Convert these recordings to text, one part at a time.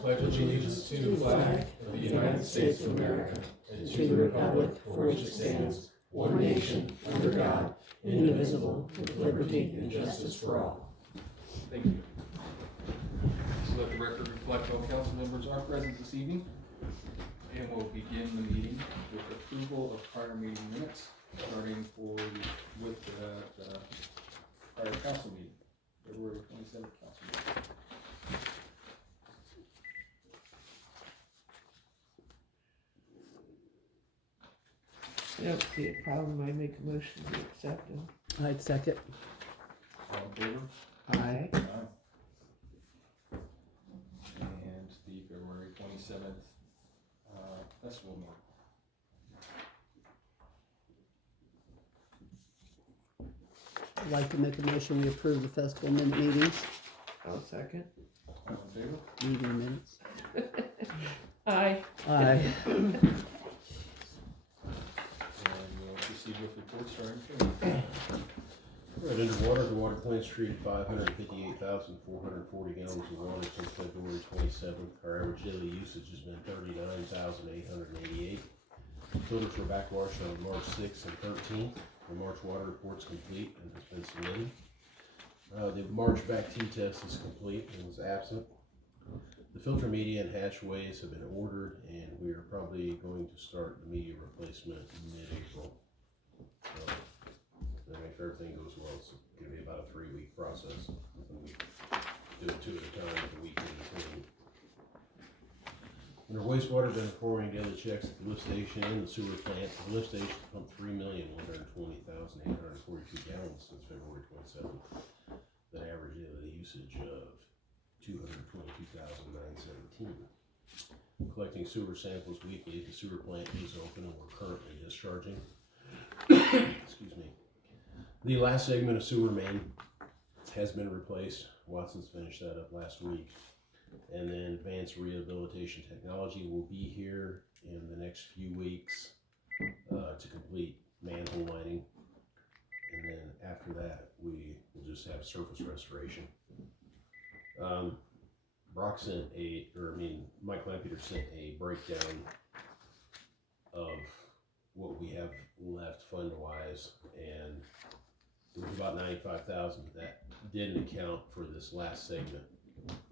pledge allegiance to the flag of the United States of America and to the republic for which it stands, one nation, under God, indivisible, with liberty and justice for all. Thank you. So let the record reflect all council members are present this evening. And we'll begin the meeting with approval of prior meeting minutes, starting with the prior council meeting, February 27th council meeting. I don't see a problem. I make a motion to accept them. I'd second. All in favor? Aye. And the February 27th festival meeting. I'd like to make a motion we approve the festival minute meetings, I'll second. All in favor? meeting minutes. Aye. Aye. And we'll proceed with reports starting from Right, underwater, the water plant treated 558,440 gallons of water since February 27th. Our average daily usage has been 39,888. Totals for backwash on March 6th and 13th. The March water report's complete and has been submitted. The March back T-test is complete and was absent. The filter media and hatchways have been ordered, and we are probably going to start the media replacement mid-April. If everything goes well, it's going to be about a 3-week process. We do it 2 at a time with a week in between. Under wastewater, been performing daily checks at the lift station and the sewer plant. The lift station pumped 3,120,842 gallons since February 27th. An average daily usage of 222,917. Collecting sewer samples weekly. The sewer plant is open and we're currently discharging. Excuse me. The last segment of sewer main has been replaced. Watson's finished that up last week. And then Advanced Rehabilitation Technology will be here in the next few weeks to complete manhole lining. And then after that, we will just have surface restoration. Mike Lampeter sent a breakdown of what we have left fund-wise, and it was about 95,000, but that didn't account for this last segment,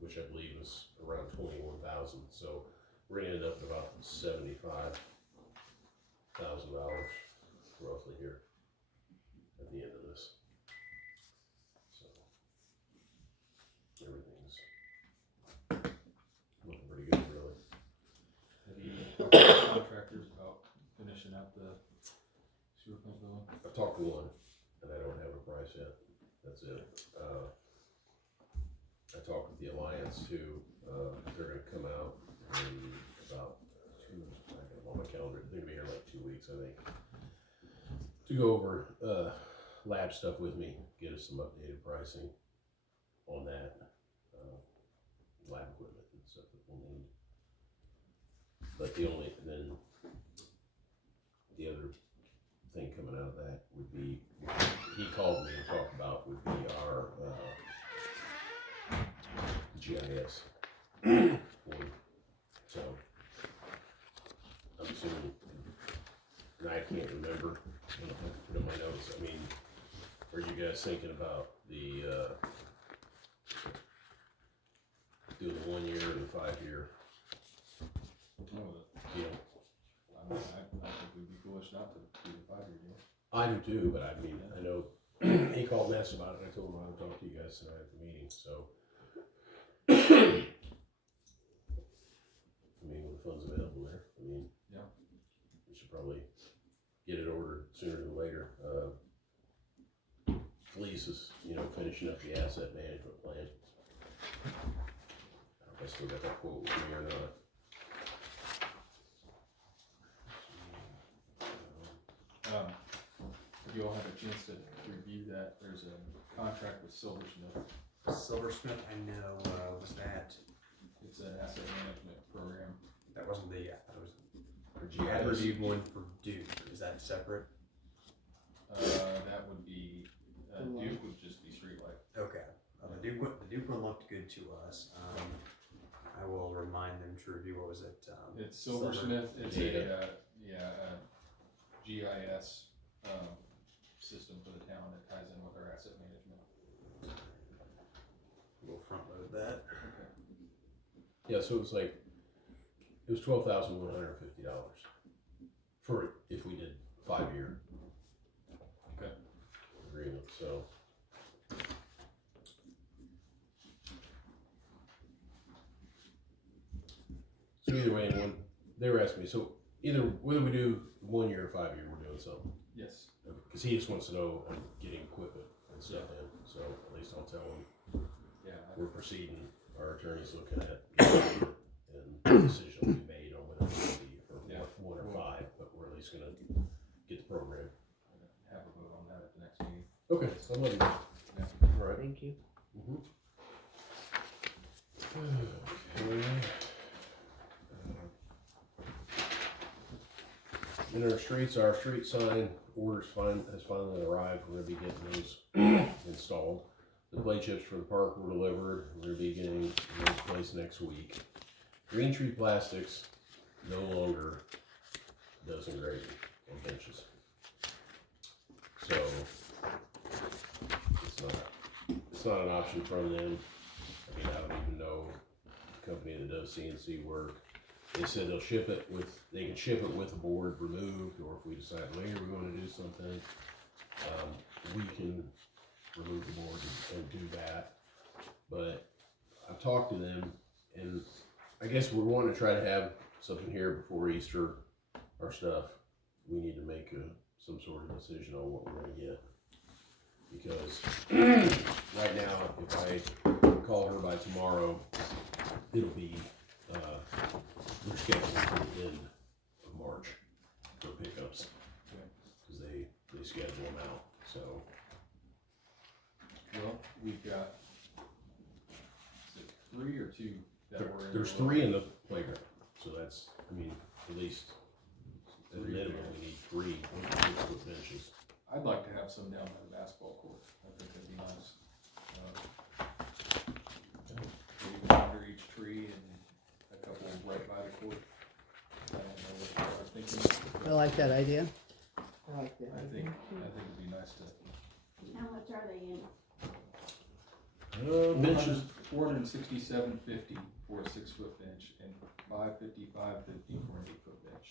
which I believe is around 21,000. So we're gonna end up at about $75,000 roughly here at the end of this. So everything's looking pretty good, really. Have you talked to the contractors about finishing out the sewer plant building? I've talked to one, and I don't have a price yet. That's it. I talked with the Alliance too. They're gonna come out in about I got them on my calendar. They're gonna be here in like 2 weeks, I think, to go over lab stuff with me, get us some updated pricing on that lab equipment and stuff that we'll need. But the other thing coming out of that would be, he called me and talked about, would be our GIS board. So I'm assuming, and I can't remember, I don't have to put in my notes. I mean, are you guys thinking about the doing the 1 year and the 5 year? Yeah. I think we'd be foolish not to do the 5-year deal. I do too, but I mean, I know he called and asked about it, and I told him I would talk to you guys tonight at the meeting, so. I mean, with the funds available there, I mean, Yeah. we should probably get it ordered sooner than later. Fleece is, finishing up the asset management plan. I don't know if I still got that quote with me or not. If you all have a chance to review that, there's a contract with Silversmith. Silversmith, I know, was that, It's an asset management program. that wasn't the, I thought it was, For I GIS. reviewed one for Duke, is that separate? That would be, Duke would just be Streetlight. Okay, the Duke one looked good to us, I will remind them to review, what was it? It's Silversmith, it's GIS, system for the town that ties in with our asset management. We'll front load that. Yeah, so it was $12,150 for if we did 5-year Okay. agreement, so. So either way, when they were asking me, so either whether we do 1 year or 5 year, we're doing something. Yes. Because he just wants to know I'm getting equipment and stuff in, so at least I'll tell him Yeah. we're proceeding. Our attorney's looking at and a decision will be made on whether it's gonna be for Yeah. 1 or 5, but we're at least gonna get the program. Have a vote on that at the next meeting. Okay, so I'm letting you. Yeah. All right. Thank you. Okay. In our street sign orders has finally arrived. We're gonna be getting those installed. The play chips for the park were delivered. We're gonna be getting those placed next week. Green Tree Plastics no longer does engraving on benches. So it's not an option from them. I mean, I don't even know the company that does CNC work. They said they can ship it with the board removed, or if we decide later we want to do something, we can remove the board and do that. But I've talked to them, and I guess we're wanting to try to have something here before Easter, our stuff. We need to make some sort of decision on what we're gonna get. Because right now, if I call her by tomorrow, it'll be, we're scheduled for the end of March for pickups. Because they schedule them out, so. Well, we've got, is it 3 or 2 that were in? There's the- 3 in the playground, so that's, I mean, at least, at 3 minimum, there. we need 3 6-foot benches. I'd like to have some down by the basketball court. I think that'd be nice. Maybe one under each tree and a couple right by the court. I don't know what you are thinking. I like that idea. I like that. I think it'd be nice to. How much are they in? Benches, $467.50 for a 6-foot bench and $555.50 for an 8-foot bench.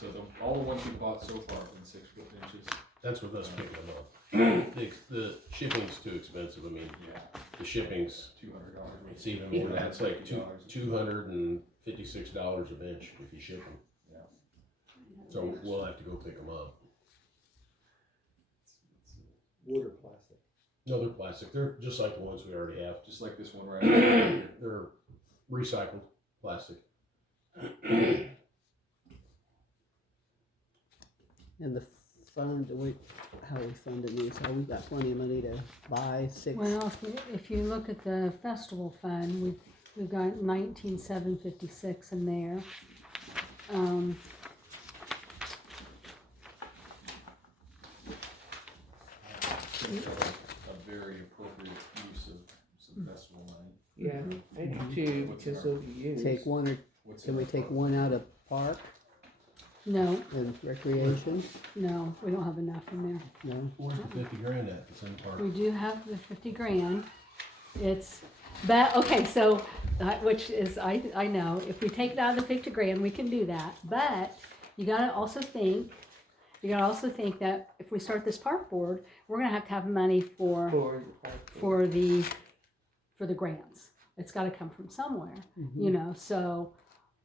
So all the ones we bought so far have been 6-foot benches. that's with us picking them up. The shipping's too expensive, I mean, Yeah, the shipping's, $200. it's even more, that's like $256 a bench if you ship them. So we'll have to go pick them up. Wood or plastic? No, they're plastic, they're just like the ones we already have, Just like this one right here. they're recycled plastic. And the fund, how are we funding these? Oh, we've got plenty of money to buy 6. Well, if you look at the festival fund, we've got 19,756 in there. A very appropriate use of some festival money. Yeah, I do too, because they'll be used. Take one, or What's can in we the take park? one out of park No, and recreation? no, we don't have enough in there. No? Where's the 50 grand at that's in the park? We do have the 50 grand. But, okay, so, which is, I know, if we take it out of the 50 grand, we can do that. But you gotta also think that if we start this park board, we're gonna have money for the grants. It's gotta come from somewhere, you know, so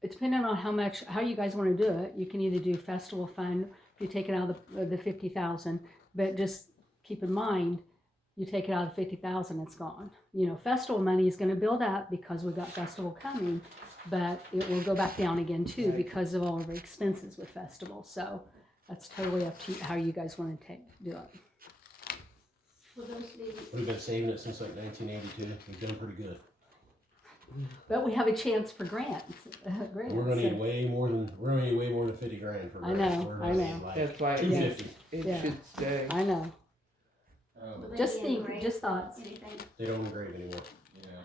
it's depending on how you guys wanna do it. You can either do festival fund, if you take it out of the 50,000, but just keep in mind, you take it out of 50,000, it's gone. You know, festival money is gonna build up because we've got festival coming, but it will go back down again too Right. because of all of our expenses with festival. So that's totally up to you, how you guys wanna do it. Will those be, We've been saving it since like 1982, we've done pretty good. But we have a chance for grants. We're gonna need way more than 50 grand for I grants. know, We're I gonna know. need like That's why 250. it Yeah. should stay. I know. will they Just be think, engraved? just thoughts. Anything? They don't engrave anymore. Yeah.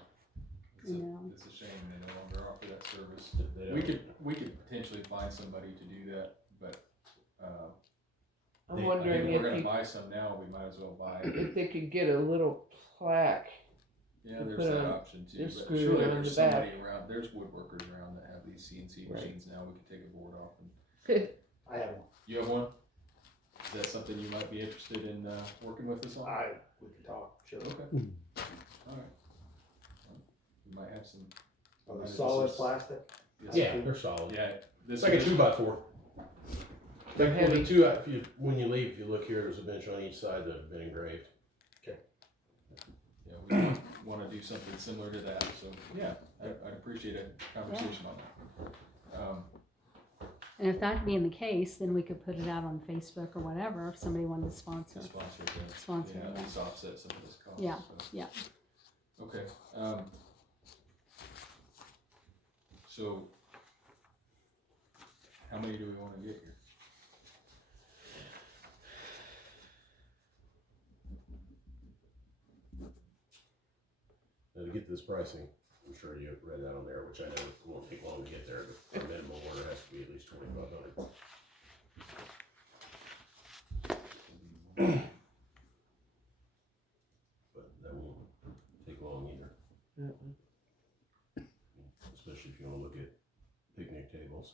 you know. It's a shame they no longer offer that service. They We don't- could potentially find somebody to do that, but, I'm They- I wondering think if we're if gonna you, buy some now, we might as well buy. if they could get a little plaque. Yeah, to there's put that on option too, this but screw surely on there's the back. somebody around, there's woodworkers around that have these CNC Right. machines now, we could take a board off and, I have one. you have one? Is that something you might be interested in, working with us on? We can talk, sure. Okay. Alright. We might have some. Are they solid plastic? Yeah, they're solid. Yeah, this It's like a is, 2x4. They're Like, well, heavy. the two, when you leave, if you look here, there's a bench on each side that have been engraved. yeah, we wanna do something similar to that, so, yeah, I'd appreciate a conversation on that. And if that being the case, then we could put it out on Facebook or whatever, if somebody wanted to sponsor. To sponsor the, Sponsor, yeah, yeah. just offset some of this cost. Yeah, so. yeah. Okay, so, how many do we wanna get here? Now, to get this pricing, I'm sure you read that on there, which I know it won't take long to get there, but the minimum order has to be at least 2,500. But that won't take long either, especially if you wanna look at picnic tables.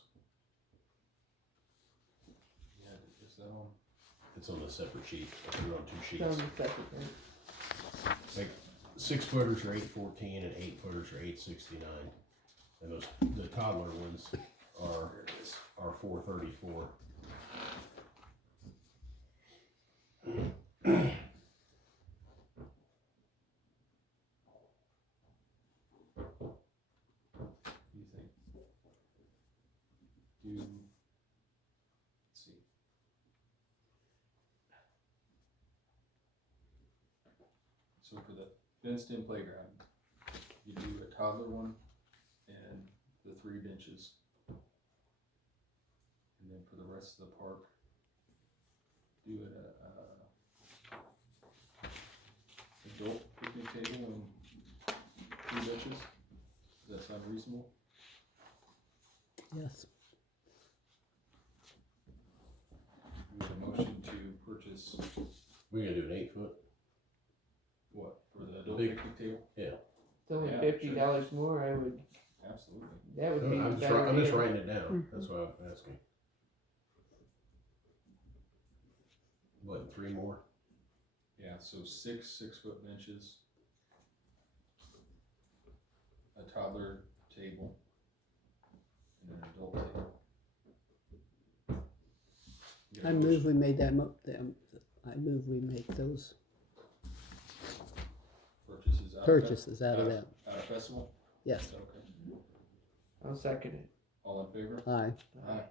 Yeah, is that on? It's on a separate sheet, you're on two It's on sheets. the second one. Like 6 footers are 814 and 8 footers are 869, and those the toddler ones are 434. Do you think? Let's see. So for the fenced in playground, you do a toddler one and the 3 benches. And then for the rest of the park, do it adult picnic table and 3 benches. Does that sound reasonable? Yes. We have a motion to purchase, We're gonna do an 8-foot. what, for the adult Big- picnic table? It's only Yeah, $50 more, I would, Absolutely. that would be I'm better. just deal. writing it down. Mhm. That's why I'm asking. What, 3 more? Yeah, so 6 6-foot benches, a toddler table, and an adult table. You got I a move motion? we made that I move we make those Purchases purchases out of that. Out of festival? Yes. Okay. I'll second it. All in favor? Aye. Aye.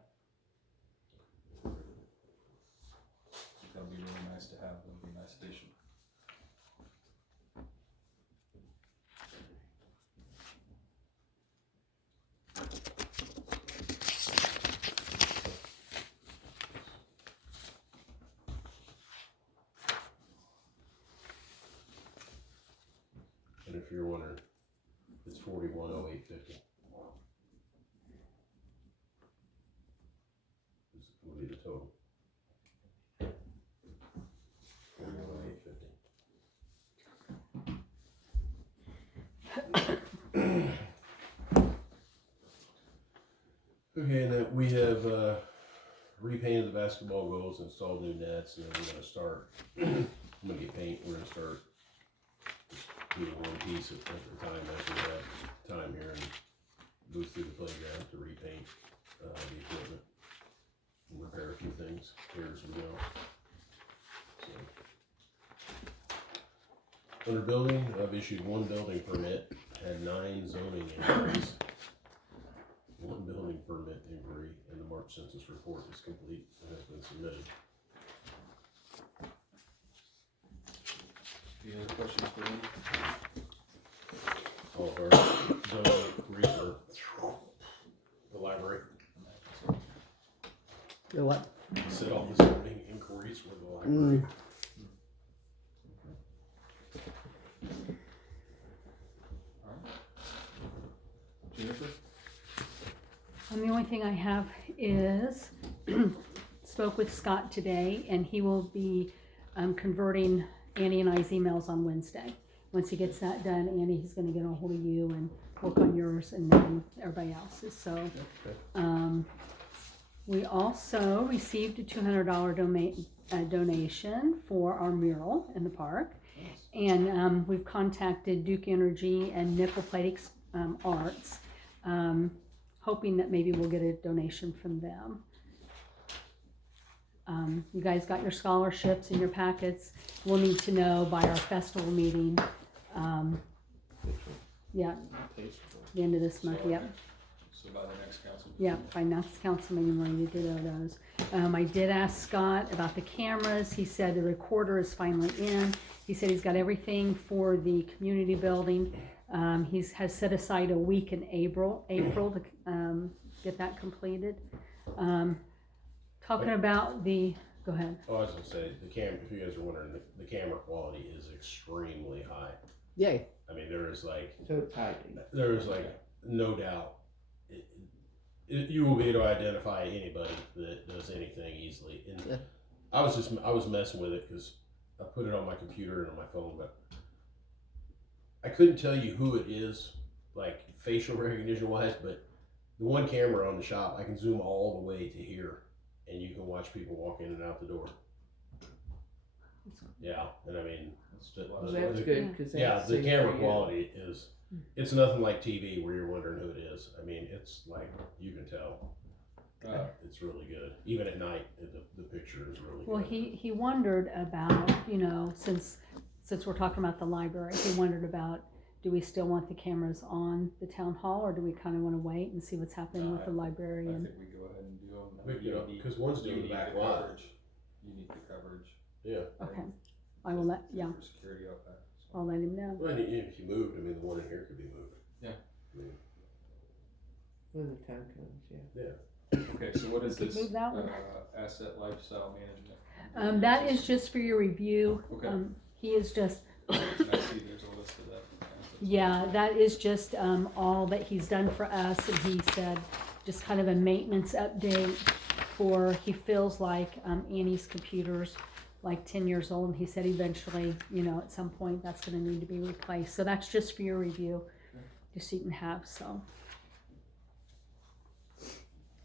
That'll be really nice to have, that'll be a nice addition. And if you're wondering, it's 410850. This will be the total. 410850. Okay, and then we have repainted the basketball goals, installed new nets, and then we're gonna start. I'm gonna get paint. We're gonna start just doing one piece at a time as we have time here, and go through the playground to repaint the equipment, and repair a few things here as we go. So, under building, I've issued 1 building permit, had 9 zoning inquiries. 1 building permit inquiry, and the March census report is complete and has been submitted. Any other questions for me? All of our zoning inquiries are the library. The what? Said all the zoning inquiries were the library. Alright. And the only thing I have is, spoke with Scott today, and he will be converting Annie and I's emails on Wednesday. Once he gets that done, Annie, he's gonna get a hold of you and work on yours and then everybody else's, so. We also received a $200 donation for our mural in the park. And we've contacted Duke Energy and Nickel Plate Arts, hoping that maybe we'll get a donation from them. You guys got your scholarships in your packets. We'll need to know by our festival meeting. Yeah, the end of this month, yep. So by the next council. Yeah, by next council meeting, we're going to do those. I did ask Scott about the cameras. He said the recorder is finally in. He said he's got everything for the community building. He has set aside a week in April to get that completed. Talking about the, go ahead. Oh, I was gonna say, the cam, if you guys are wondering, the camera quality is extremely high. Yay. I mean, there is like no doubt. You will be able to identify anybody that does anything easily. And Yeah. I was messing with it because I put it on my computer and on my phone, but I couldn't tell you who it is, like facial recognition wise, but the one camera on the shop, I can zoom all the way to here and you can watch people walk in and out the door. Yeah, and I mean, Well, that's good, cause yeah, that's the safe camera for you. quality is, it's nothing like TV where you're wondering who it is. I mean, it's like, you can tell. It's really good. Even at night, the picture is really Well, good. he wondered about, since we're talking about the library, he wondered about, do we still want the cameras on the town hall, or do we kind of want to wait and see what's happening with the library? I And think we go ahead and do them. Because one's doing the back lot. You need the coverage. Yeah. okay, I will let, yeah, For security out back. so. I'll let him know. Well, and if you moved, I mean, the one in here could be moved. Yeah. I mean, When the time comes, yeah. Okay, so what is this, Move that one. asset lifestyle management? That is just for your review. Okay. He is just, And I see there's a list of that. yeah, that is just all that he's done for us, and he said just kind of a maintenance update for, he feels like Annie's computer's like 10 years old, and he said eventually, at some point that's going to need to be replaced. So that's just for your review, just so you can have, so.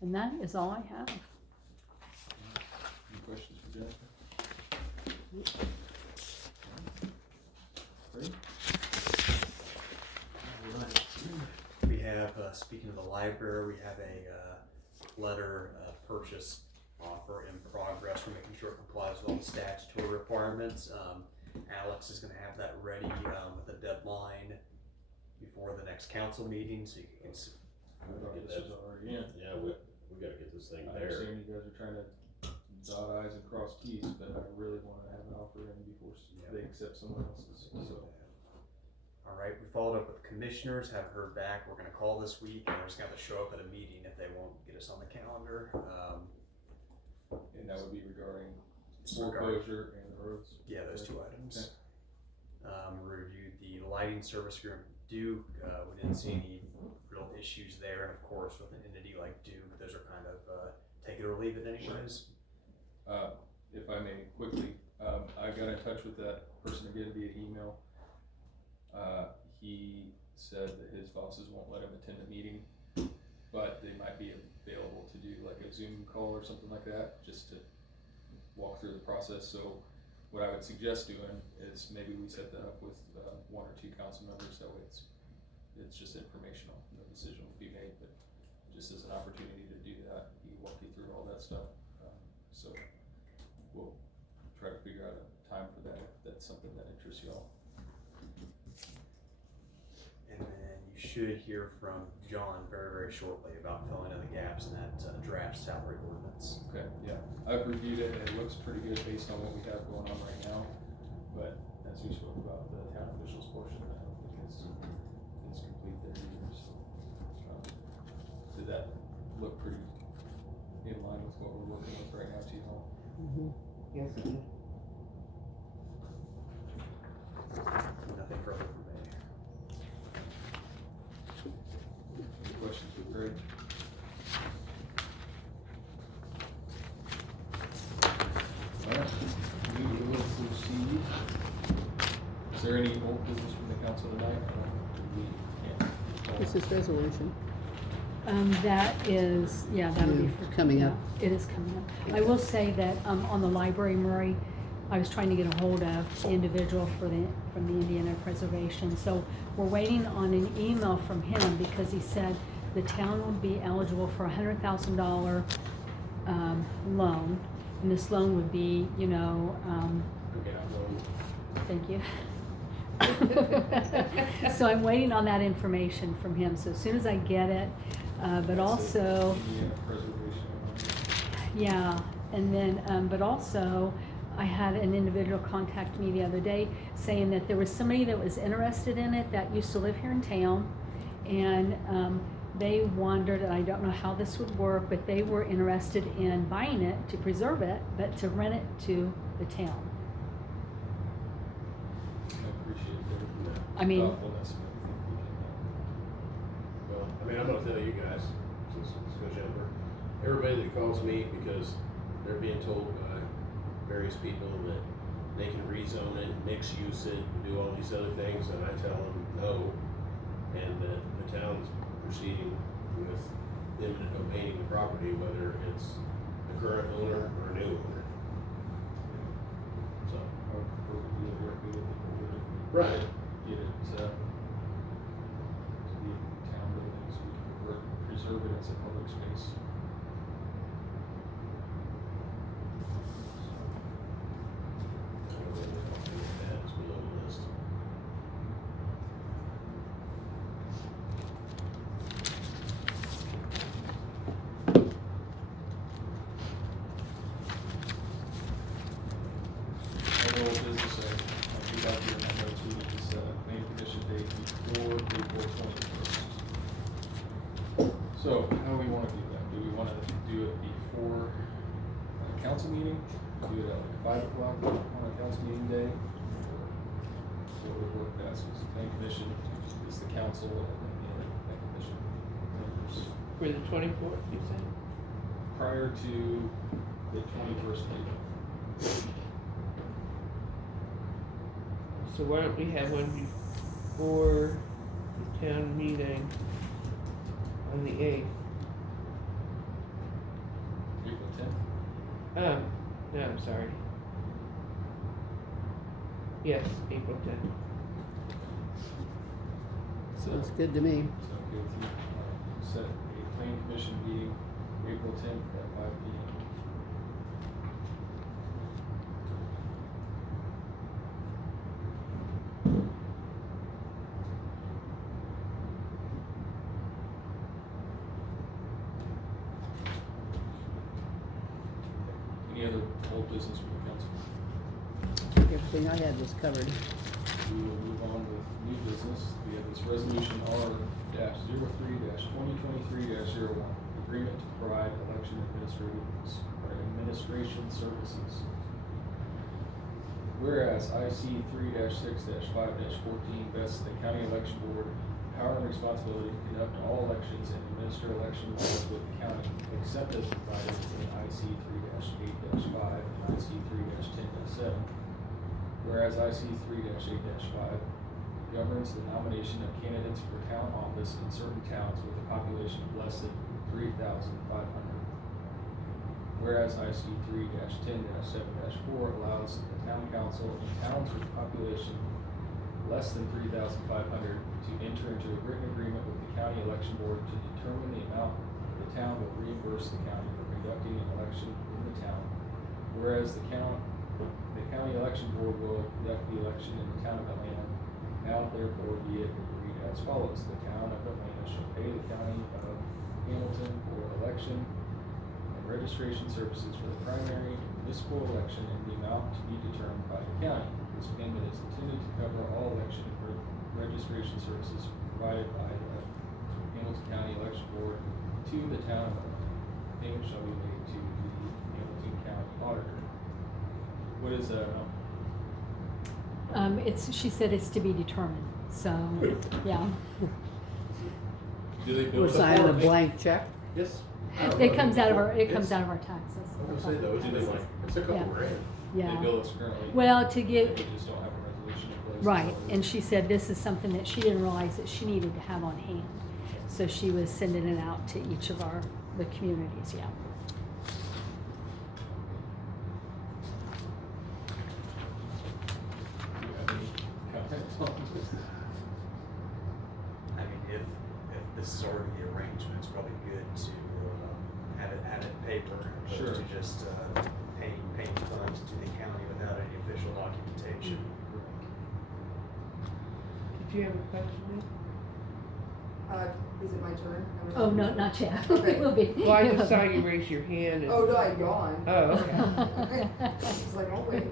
And that is all I have. Any questions for Jennifer? Ready? We have, speaking of the library, we have a letter of purchase offer in progress. We're making sure it complies with all the statutory requirements. Alex is gonna have that ready with a deadline before the next council meeting, so you can I thought this was already in. yeah, we gotta get this thing I there. understand you guys are trying to dot i's and cross t's, but I really wanna have an offer in before they accept someone else's, so. All right, we followed up with commissioners, haven't heard back. We're gonna call this week and we're just gonna have to show up at a meeting if they won't get us on the calendar. And that would be regarding Regarding- foreclosure and the roads. Yeah, those two items. Okay. Reviewed the lighting service agreement with Duke. We didn't see any real issues there, and of course, with an entity like Duke, those are kind of take it or leave it anyways. If I may quickly, I got in touch with that person again via email. He said that his bosses won't let him attend a meeting, but they might be available to do like a Zoom call or something like that, just to walk through the process. So what I would suggest doing is maybe we set that up with one or two council members, that way it's just informational, no decision will be made, but just as an opportunity to do that, he walk you through all that stuff. So we'll try to figure out a time for that, if that's something that interests you all. And then you should hear from John very, very shortly about filling in the gaps in that draft salary ordinance. Okay, yeah, I've reviewed it and it looks pretty good based on what we have going on right now, but as we spoke about, the town officials portion, I don't think is complete there either, so. Did that look pretty in line with what we're working with right now, T Hall? Yes, it did. Nothing further from me. Any questions with Greg? there any old business from the council tonight? This is resolution. That is, yeah, that'll be Yeah, for. coming up. yeah, It is coming up. I will say that, on the library, Murray, I was trying to get a hold of the individual from the Indiana Preservation. So we're waiting on an email from him because he said the town would be eligible for a $100,000 loan. And this loan would be, Okay, I'm going. thank you. So I'm waiting on that information from him. So as soon as I get it, but also, Indiana Preservation. yeah, and then, but also, I had an individual contact me the other day saying that there was somebody that was interested in it that used to live here in town. And they wondered, and I don't know how this would work, but they were interested in buying it to preserve it, but to rent it to the town. I appreciate their I mean, thoughtfulness. And I think we can, Well, I mean, I'm gonna tell you guys, since it's goes younger, everybody that calls me because they're being told by various people that they can rezone it, mix use it, do all these other things, and I tell them no, and that the town's proceeding with eminent domaining the property, whether it's the current owner or a new owner. So, I would prefer to deal directly with people that right, get it, to be town buildings, we can preserve it as a public space. I don't know if that is below the list. All old business, I'll be back here in my notes, we need this, plan commission date before April 21st. So, how do we wanna do that? Do we wanna do it before a council meeting? Do it at like 5 o'clock on a council meeting day? Or what would work best? Because the plan commission is the council and then the other plan commission members. For the 24th, you said? Prior to the 21st date. So why don't we have one before the town meeting on the 8th? April 10th? No, I'm sorry. Yes, April 10th. Sounds good to me. So okay with you? Set a plan commission meeting, April 10th at 5 p.m. Any other old business for the council? Everything I had was covered. We will move on with new business. We have this resolution R-03-2023-01, agreement to provide election administration services. Whereas IC 3-6-5-14 vests the county election board power and responsibility to conduct all elections and administer election laws with the county, except as provided in IC 3-8-5 and IC 3-10-7. Whereas IC 3-8-5 governs the nomination of candidates for town office in certain towns with a population of less than 3,500. Whereas IC 3-10-7-4 allows the town council in towns with a population less than 3,500 to enter into a written agreement with the county election board to determine the amount the town will reimburse the county for conducting an election in the town. Whereas the county election board will conduct the election in the town of Atlanta. Now therefore be it agreed as follows. The town of Atlanta shall pay the county of Hamilton for election and registration services for the primary municipal election in the amount to be determined by the county. This payment is intended to cover all election and registration services provided by the Hamilton County Election Board to the town of Atlanta. Payment shall be made to the Hamilton County Auditor. What is that? she said it's to be determined, so, yeah. Do they bill We're the signing a form? blank check. yes. It comes out of our taxes. I'm gonna say though, it's only like, it's a couple Yeah. grand. They Yeah, bill us currently. well, to They get, just don't have a resolution in place. Right, and she said this is something that she didn't realize that she needed to have on hand. So she was sending it out to each of the communities, yeah. Do you have any comments on this? I mean, if this is already the arrangement, it's probably good to have it added in paper opposed Sure. to just paying funds to the county without any official documentation. Did you have a question, Lee? Is it my turn? Oh, no, not yet. Okay. It will be. Well, I just saw you raise your hand and. Oh, no, I yawned. Oh, okay. It's like, oh, wait.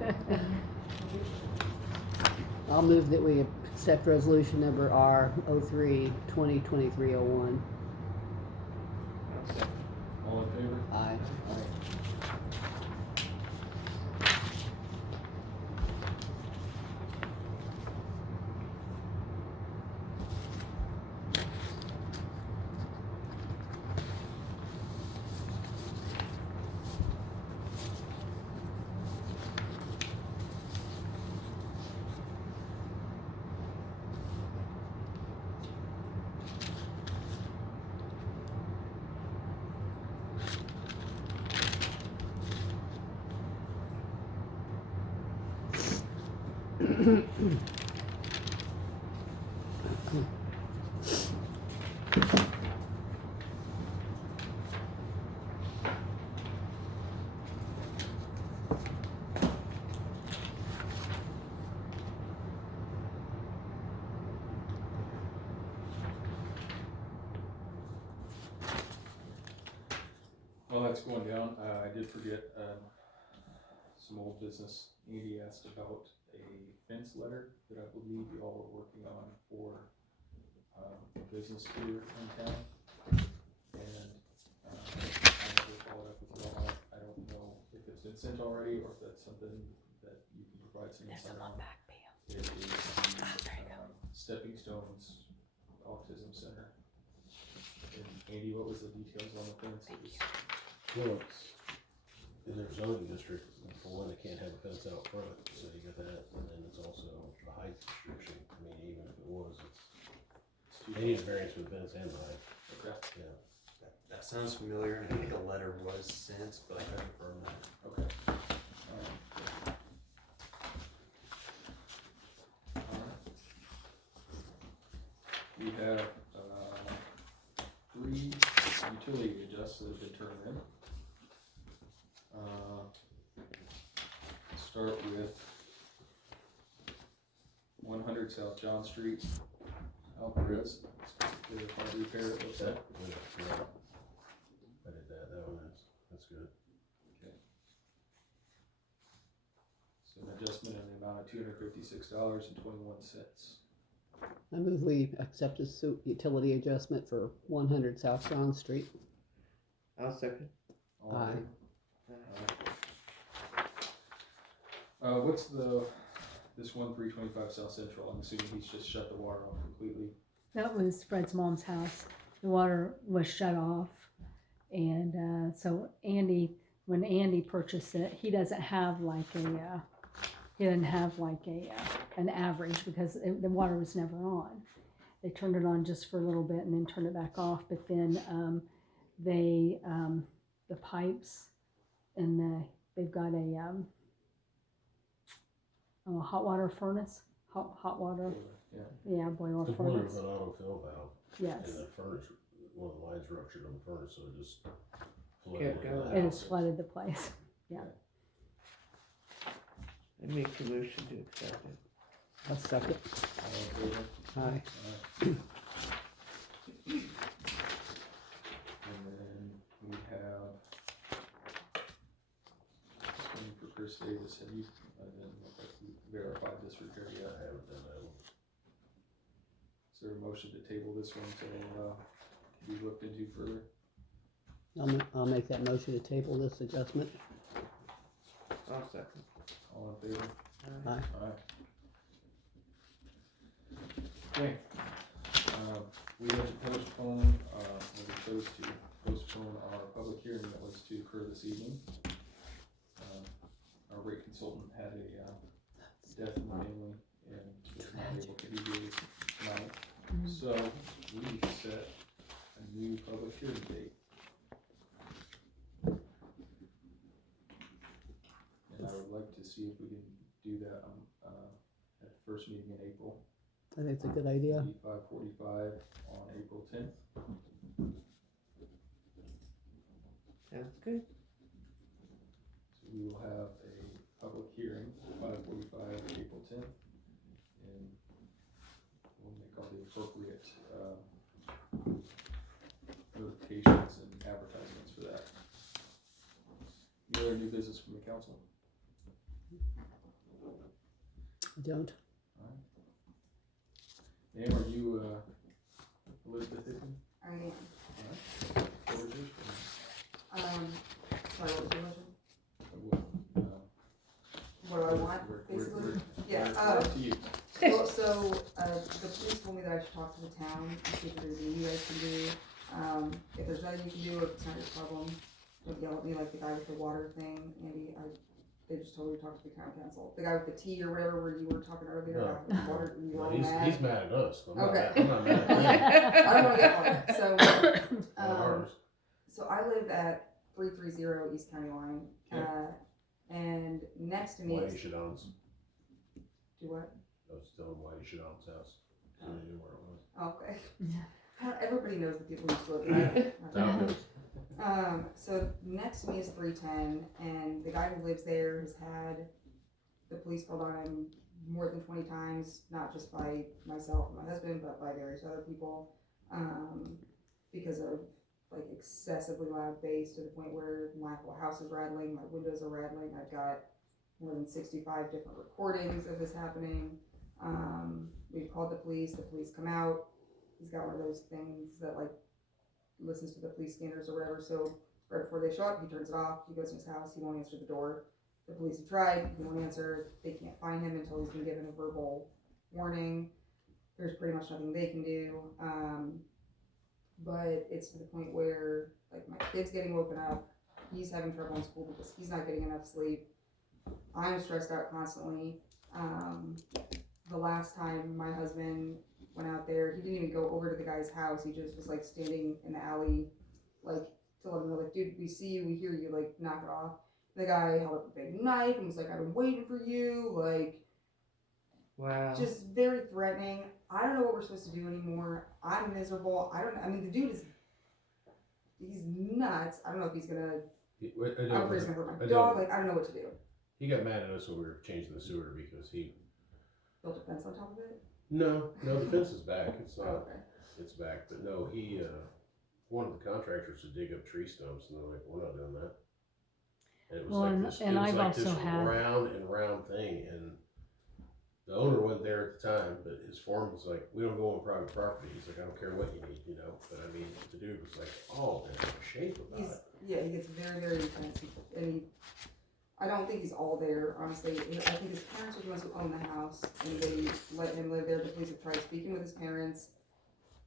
I'll move that we accept resolution number R03 2023-01. All in favor? Aye. While that's going down, I did forget, some old business. Andy asked about a fence letter that I believe you all were working on for, a business here in town. And, I never followed up with you all. I don't know if it's been sent already or if that's something that you can provide some There's insight a on. lot back, Pam. It is there you go. Stepping Stones Autism Center. And Andy, what was the details on the fence? It was, Well, it's in their zoning district, for one, they can't have a fence out front, so you got that, and then it's also the height restriction. I mean, even if it was, it's too they need a variance for the fence and the height, Okay, yeah. That sounds familiar, and I think a letter was sent, but I can confirm that. okay. Alright. We have, 3 utility adjusts that have been turned in. Start with 100 South John Street, Alvarez. It's a repair, it looks like. Yeah. I did that one, that's good. So an adjustment in the amount of $256.21. I move we accept the utility adjustment for 100 South John Street. I'll second. All in Aye. favor? What's this one 325 South Central? I'm assuming he's just shut the water off completely. That was Fred's mom's house. The water was shut off. And so Andy, when Andy purchased it, he doesn't have like an average because the water was never on. They turned it on just for a little bit and then turned it back off. But then the pipes and they've got a hot water furnace, hot water, Yeah. boiler The corner of furnace. an autofill valve, Yes, and the furnace, one of the lines ruptured on the furnace, so it just flooded. Kept into the going. it house. has flooded the place. I make the motion to accept it. A second. All in favor? Aye. And then we have this one for Chris Davis. Have you, and then verified this repair Yeah, yet? I haven't done that one. Is there a motion to table this one until, can be looked into further? I'll make that motion to table this adjustment. I'll second. All in favor? Aye. Alright. Okay, we had to postpone, we chose to postpone our public hearing that was to occur this evening. Our rate consultant had a death in the family, and the public hearing date. And I would like to see if we can do that at the first meeting in April. I think it's a good idea. 5:45 on April 10th. Sounds good. So we will have a public hearing, 5:45 April 10th. And we'll make all the appropriate notifications and advertisements for that. Any other new business from the council? I don't. Ma'am, are you Elizabeth Hickman? I am. Alright. What was yours? Sorry, what was your motion? Uh, What do I want, we're- basically? Yeah, we're up to you. Well, so, the police told me that I should talk to the town and see if there's anything you guys can do. If there's nothing you can do, if it's not your problem, don't yell at me like the guy with the water thing, Andy, they just told me to talk to the town council. The guy with the tea or whatever, where you were talking earlier about the water, and you were all Well, mad. he's mad at us. I'm not Okay. mad- I'm not mad at him. I don't wanna get water, so, Not ours. so I live at 330 East County Line, and next to me Whitey is, Shadon's. do what? I was telling Whitey Shadon's house. So they knew where it was. Okay. Everybody knows the people who live there. Down there. So next to me is 310, and the guy who lives there has had the police called on him more than 20 times, not just by myself and my husband, but by various other people, because of like excessively loud bass to the point where my whole house is rattling, my windows are rattling. I've got more than 65 different recordings of this happening. We've called the police come out. He's got one of those things that like listens to the police scanners or whatever, so right before they show up, he turns it off, he goes in his house, he won't answer the door. The police have tried, he won't answer, they can't find him until he's been given a verbal warning. There's pretty much nothing they can do, but it's to the point where, like, my kid's getting woken up, he's having trouble in school because he's not getting enough sleep. I'm stressed out constantly. The last time my husband went out there, he didn't even go over to the guy's house, he just was like standing in the alley, like, to let him know, like, dude, we see you, we hear you, like, knock it off. The guy held up a big knife and was like, I've been waiting for you, like, Wow. just very threatening. I don't know what we're supposed to do anymore. I'm miserable. I mean, the dude is, he's nuts. I don't know if he's gonna, I don't know if he's gonna hurt my dog, like, I don't know what to do. He got mad at us when we were changing the sewer because he. Built a fence on top of it? No, the fence is back. It's not. Okay. It's back, but no, he wanted the contractors to dig up tree stumps, and they're like, "We're not doing that." And it was Well, like and- this. and it was I've like this also had- round and round thing, and the owner wasn't there at the time, but his foreman was like, "We don't go on private property." He's like, "I don't care what you need, you know." But I mean, the dude was like, "Oh, in shape about He's, it." yeah, he gets very, very intense, and I don't think he's all there, honestly. I think his parents are the ones who own the house, and they let him live there. The police have tried speaking with his parents,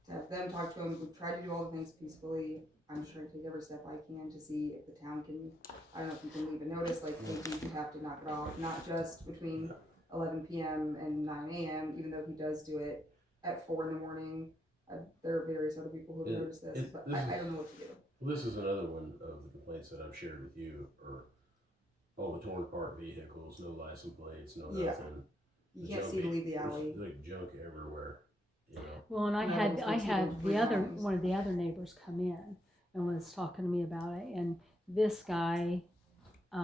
to have them talk to him. We've tried to do all the things peacefully. I'm trying to take every step I can to see if the town can, I don't know if you can leave a notice, like, maybe you have to knock it off, not just between 11 p.m. and 9 a.m., even though he does do it at 4 in the morning. There are various other people who have noticed this, but I don't know what to do. Well, this is another one of the complaints that I've shared with you, or all the torn apart vehicles, no license plates, no Yeah. nothing. You can't see to leave the alley. There's like junk everywhere, you know. Well, and I No, had, it's I been had two or three the other, times. one of the other neighbors come in and was talking to me about it, and this guy, I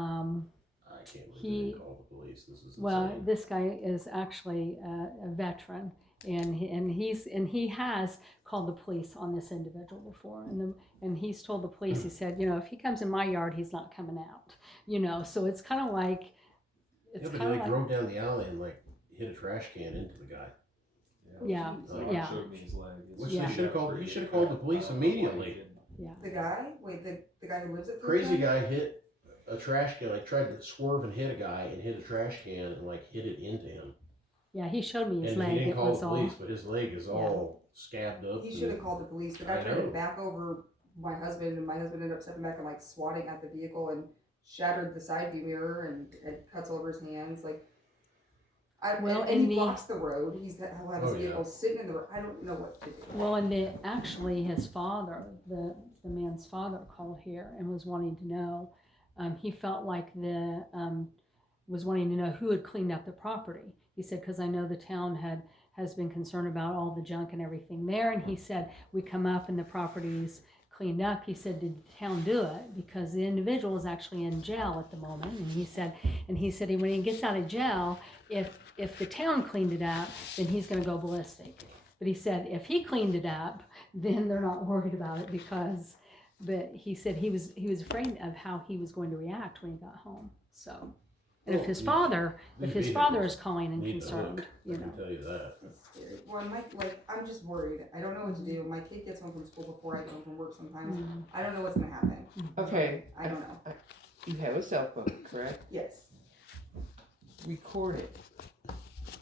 can't believe He- they didn't call the police. This is well, insane. this guy is actually a veteran, and he has called the police on this individual before, and he's told the police, he said, you know, if he comes in my yard, he's not coming out, you know, so it's kind of like, Yeah, it's but he kind of like like, drove down the alley and like hit a trash can into the guy. Yeah, Someone yeah. showed me his leg. It's Which they pretty should have called- pretty he should have called the police I don't know why he immediately. didn't. yeah. The guy? Wait, the guy who lives at Crazy 310? guy hit a trash can, like tried to swerve and hit a guy and hit a trash can and like hit it into him. Yeah, he showed me his And he leg, didn't it call was the all, police, but his leg is all scabbed up. He and- should have called the police. The guy I tried know. to back over my husband, and my husband ended up stepping back and like swatting at the vehicle and shattered the side view mirror and had cuts all over his hands. Like, Well, and and he the- blocks the road. He'll have his Oh, yeah. vehicle sitting in the road. I don't know what to do. Well, and actually his father, the man's father called here and was wanting to know, he felt like was wanting to know who had cleaned up the property. He said, because I know the town has been concerned about all the junk and everything there. And he said, we come up and the property's cleaned up. He said, did the town do it? Because the individual is actually in jail at the moment. And he said when he gets out of jail, if the town cleaned it up, then he's going to go ballistic. But he said if he cleaned it up, then they're not worried about it but he said he was afraid of how he was going to react when he got home. So, and if his father is calling and Need the concerned, hook, you I can know. tell you that. It's scary. Well, I'm just worried. I don't know what to do. My kid gets home from school before I get home from work sometimes. Mm. I don't know what's gonna happen. Okay, I don't know. you have a cell phone, correct? Yes. Record it.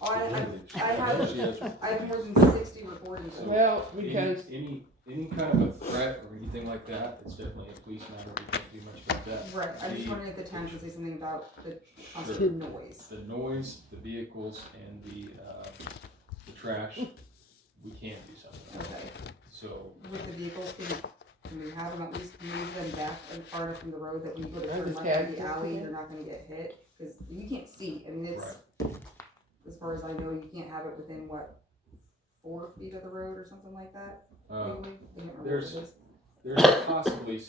Oh, I have more than 60 recordings. Well, because Any kind of a threat or anything like that, it's definitely a police matter, we can't do much about that. Right, I'm just The- wondering if the town can say something about the constant noise. The noise, the vehicles, and the trash, we can't do something. Okay. So, With the vehicles, can we have them at least move them back and far enough from the road that when you go to Are turn the left tags in the alley, okay? you're not gonna get hit? Cause you can't see, I mean, it's, right, as far as I know, you can't have it within, 4 feet of the road or something like that? uh, legally? I can't remember what there's- it is. there's possibly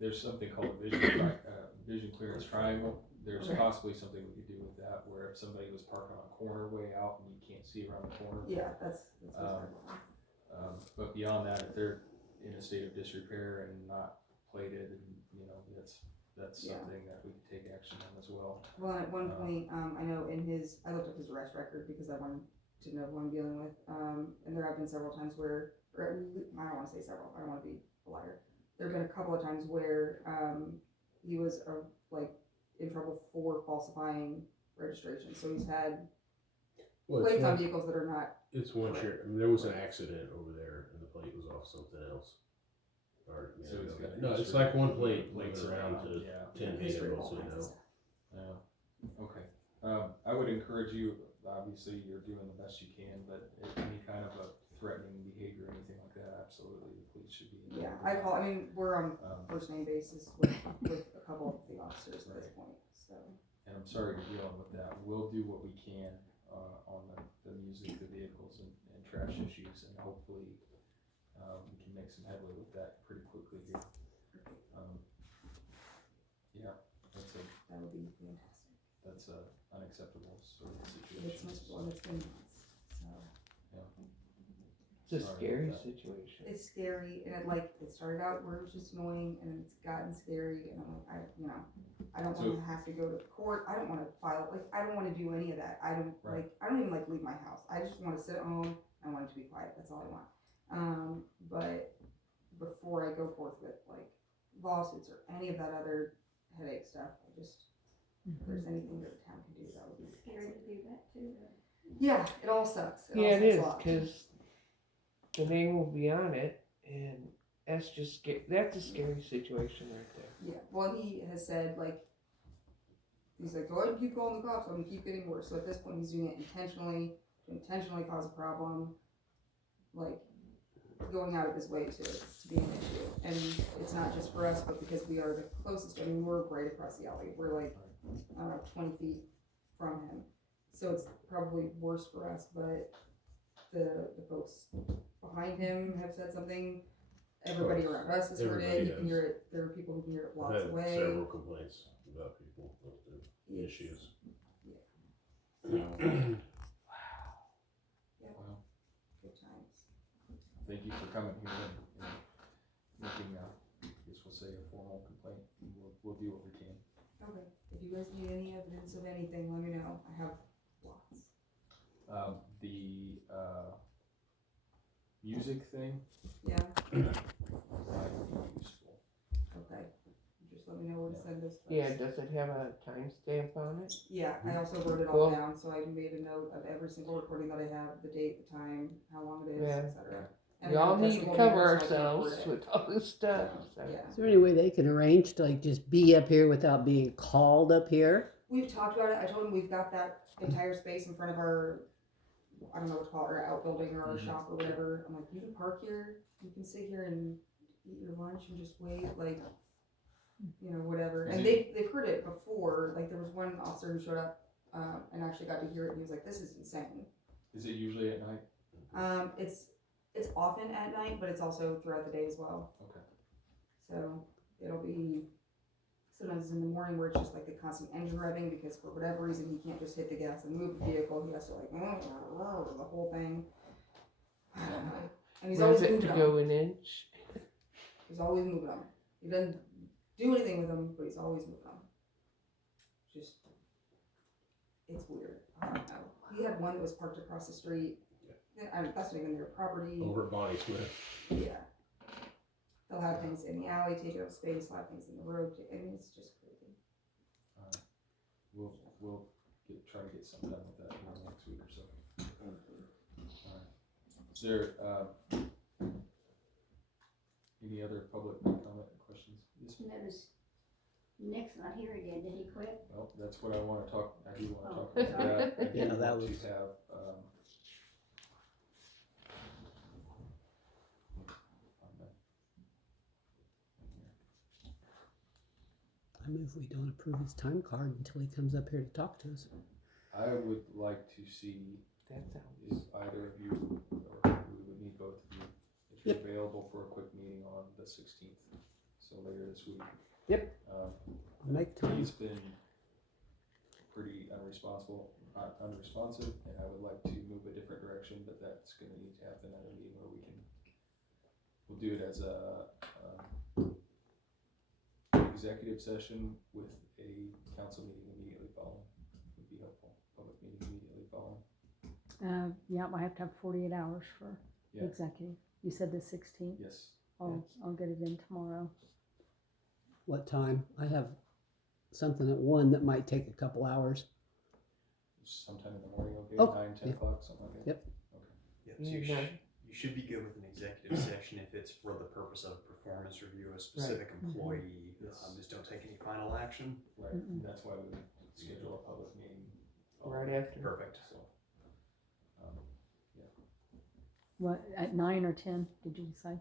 there's something called a vision clearance triangle. There's Okay. possibly something we could do with that, where if somebody was parking on a corner way out and you can't see around the corner. Yeah, that's what's But beyond that, if they're in a state of disrepair and not plated, and, you know, that's Yeah. something that we could take action on as well. Well, at one point, I know I looked up his arrest record because I wanted to know who I'm dealing with. And there have been several times where, or I don't want to say several, I don't want to be a liar. There have been a couple of times where he was in trouble for falsifying registration. So he's had Well, plates on vehicles that are not. It's one year. I mean, there was an accident over there, and the plate was off something else. Or, So he's got no, it's history. like one plate Plates moving around to yeah. 10 history of vehicles, all you kinds of know. stuff. Okay. I would encourage you, obviously you're doing the best you can, but if any kind of a threatening behavior, anything like that, absolutely, the police should be. Yeah, I mean, we're on first name basis with a couple of the officers at this point, so. And I'm sorry you're dealing with that. We'll do what we can, on the music, the vehicles and trash issues, and hopefully, we can make some headway with that pretty quickly here. Yeah, That would be fantastic. that's a unacceptable sort of It's situation. been months, so. it's a Sorry scary about that. situation. It's scary, and it started out where it was just annoying, and it's gotten scary, and I'm like, I don't So- wanna have to go to court, I don't wanna file, I don't wanna do any of that, I don't, Right. I don't even leave my house, I just wanna sit at home, I want it to be quiet, that's all I want. But before I go forth with lawsuits or any of that other headache stuff, if there's anything that the town can do, that would be Scary to do that too. Yeah, it all sucks. Yeah, it all sucks is, a lot. because the name will be on it, and that's just that's a scary situation right there. Yeah, well, he has said, he's like, go ahead and keep calling the cops, I'm gonna keep getting worse. So at this point, he's doing it intentionally, to intentionally cause a problem, going out of his way to be an issue. And it's not just for us, but because we are the closest, I mean, we're right across the alley. We're 20 feet from him. So it's probably worse for us, but the folks behind him have said something. Everybody around us has heard Everybody it. You can has. hear it. There are people who can hear it I've blocks had away. several complaints about people with the It's- issues. Well, Good times. thank you for coming here and making, I guess we'll say a formal complaint. We'll do what we can. Okay. If you guys need any evidence of anything, let me know. I have lots. The music thing Yeah. might be useful. Okay. Just let me know where to send this. Yeah, does it have a timestamp on it? Yeah, I also wrote it all Cool. down, so I made a note of every single recording that I have, the date, the time, how long it is, Yeah. etc. We all need to cover ourselves with all this stuff. So. Yeah. Is there any way they can arrange to just be up here without being called up here? We've talked about it. I told him we've got that entire space in front of our, I don't know what to call it, our outbuilding or our Mhm. shop or whatever. I'm like, you can park here, you can sit here and eat your lunch and just wait, like, you know, whatever. Is And it- they've heard it before. Like, there was one officer who showed up and actually got to hear it, and he was like, this is insane. Is it usually at night? It's often at night, but it's also throughout the day as well. Okay. So it'll be sometimes in the morning where it's just like the constant engine revving because for whatever reason he can't just hit the gas and move the vehicle. He has to like the whole thing. I don't know. And he's always Was it moving to them. go an inch? He's always moving them. He doesn't do anything with them, but he's always moving them. Just it's weird. I don't know. He had one that was parked across the street. That's not even their property. Over at Bonnie Swift. Yeah. They'll have things in the alley, take up space, have things in the road. I mean, it's just crazy. We'll try to get something done with that in the next week or so. Alright. Is there, any other public comment or questions? Yes, ma'am. Notice Nick's not here again. Did he quit? Well, that's what I do wanna talk Oh, about that. I do Yeah, that want was- to have, I move we don't approve his time card until he comes up here to talk to us. I would like to see That sounds. if either of you, or we would need both of you, if you're Yep. available for a quick meeting on the 16th, so later this week. Yep. Um, Make time. He's been pretty unresponsive, and I would like to move a different direction, but that's gonna need to happen at a meeting where we'll do it as a, executive session with a council meeting immediately following, would be helpful, public meeting immediately following. Yeah, I have to have 48 hours for Yeah. executive. You said the 16th. Yes, I'll get it in tomorrow. What time? I have something at 1 that might take a couple hours. sometime in the morning, okay, Oh, 9, 10 yeah. o'clock, something like that? Yep. Yep, so Yeah. you should be good with an executive session if it's for the purpose of performance review of a specific employee. Yes. Just don't take any final action. Right, and that's why we would schedule a public meeting. Right after. Perfect. So, What, at 9 or 10, did you decide?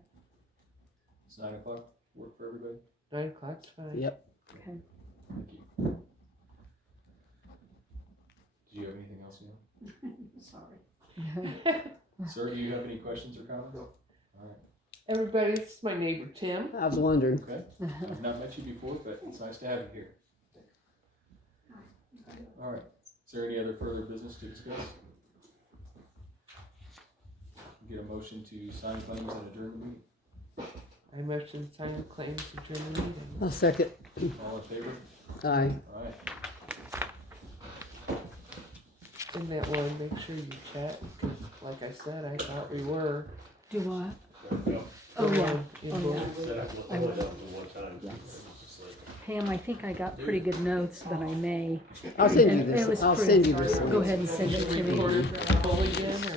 it's 9 o'clock, work for everybody? 9 o'clock's fine. Yep. Okay. Thank you. Do you have anything else, Neil? Sorry. Sir, do you have any questions or comments? Alright, Everybody, this is my neighbor Tim. I was wondering. okay, I've not met you before, but it's nice to have you here. Alright, is there any other further business to discuss? Get a motion to sign claims and adjourn the meeting, I motion to sign the claims adjourn the meeting. I'll second. all in favor? Aye. Alright, In that one, make sure you chat, because like I said, I thought we were. Do what? Yep. Oh, yeah. In Oh, both. yeah. Set up I one will. time. Yes. It's just like- Pam, I think I got pretty good notes, but I may. I'll send you And it was this. I'll pretty- send you this. Go ahead and send it to me. Recorded full again, or?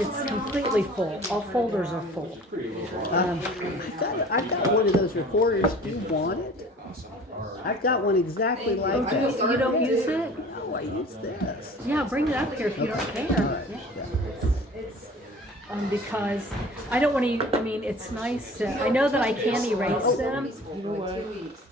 It's completely full. All folders are full. pretty low. I've got one of those recorders. Do you want it? I've got one exactly Thank you. like that. You don't use it? No, I use this. Yeah, bring it up here if you don't care. Because I don't want to, I mean, it's nice to, I know that I can erase them, You know what? 2 weeks.